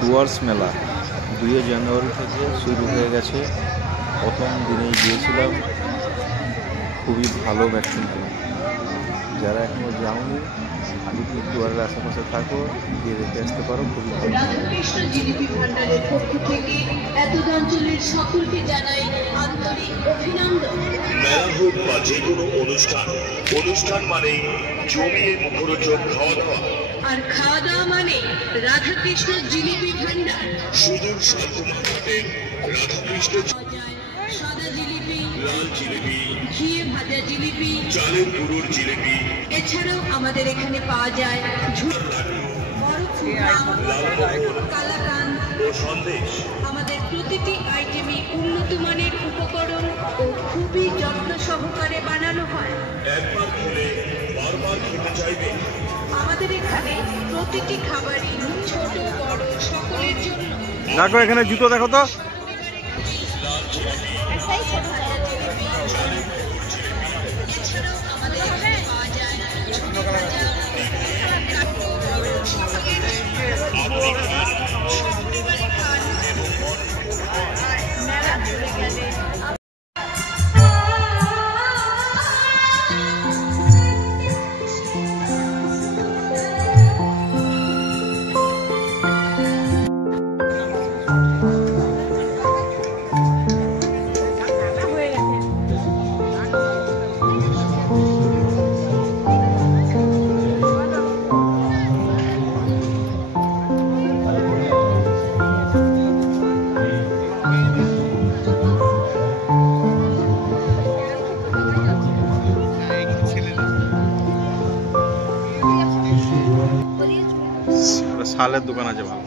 ডুয়ার্স মেলা 2 জানুয়ারি থেকে শুরু হয়ে গেছে। প্রথম দিনেই গিয়েছিলাম, খুবই ভালো ভ্যাকসিন পেলাম। যারা এখনো যাওনি, আলিপুর দুয়ারের আশেপাশে থাকো, গিয়ে দেখে আসতে পারো, খুবই ভালো। রাধাকৃষ্ণ জিলিপি ভান্ডারের পক্ষ থেকে এতদাঞ্চলের সকলকে জানাই আন্তরিক অভিনন্দন। মেলা হোক বা যে কোনো অনুষ্ঠান মানে জমিয়ে মুখরোচক খাওয়া দাওয়া, আর খাওয়া দাওয়া মানে রাধাকৃষ্ণ জিলিপি ভান্ডার। সুদূর সাধ্যমাত্রাতে রাধাকৃষ্ণ সাদা জিলিপি, লাল জিলিপি, ঘিয়ে ভাজা জিলিপি, চালের গুঁড়োর জিলিপি, এছাড়াও আমাদের এখানে পাওয়া যায় কালাকান ও সন্দেশ। আমাদের প্রতিটি আইটেমে উন্নত মানের উপকরণ ও খুবই যত্ন সহকারে বানানো হয়। একবার খেলে বারবার খেতে চাইবে। আমাদের এখানে প্রতিটি খাবারই ছোট বড় সকলের জন্য। দেখো এখানে জুতো দেখো তো। এছাড়াও আমাদের এখানে পাওয়া যায় মেলা ঘুরে গেলে শালের দোকান আছে ভালো।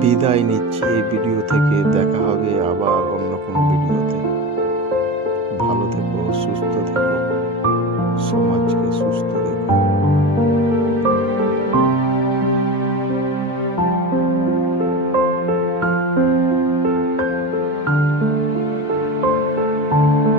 বিদায় নিচ্ছি এই ভিডিও থেকে। দেখা হবে আবার অন্য কোনো ভিডিওতে। ভালো থেকো, সুস্থ থেকো, সমাজকে সুস্থ রেখো।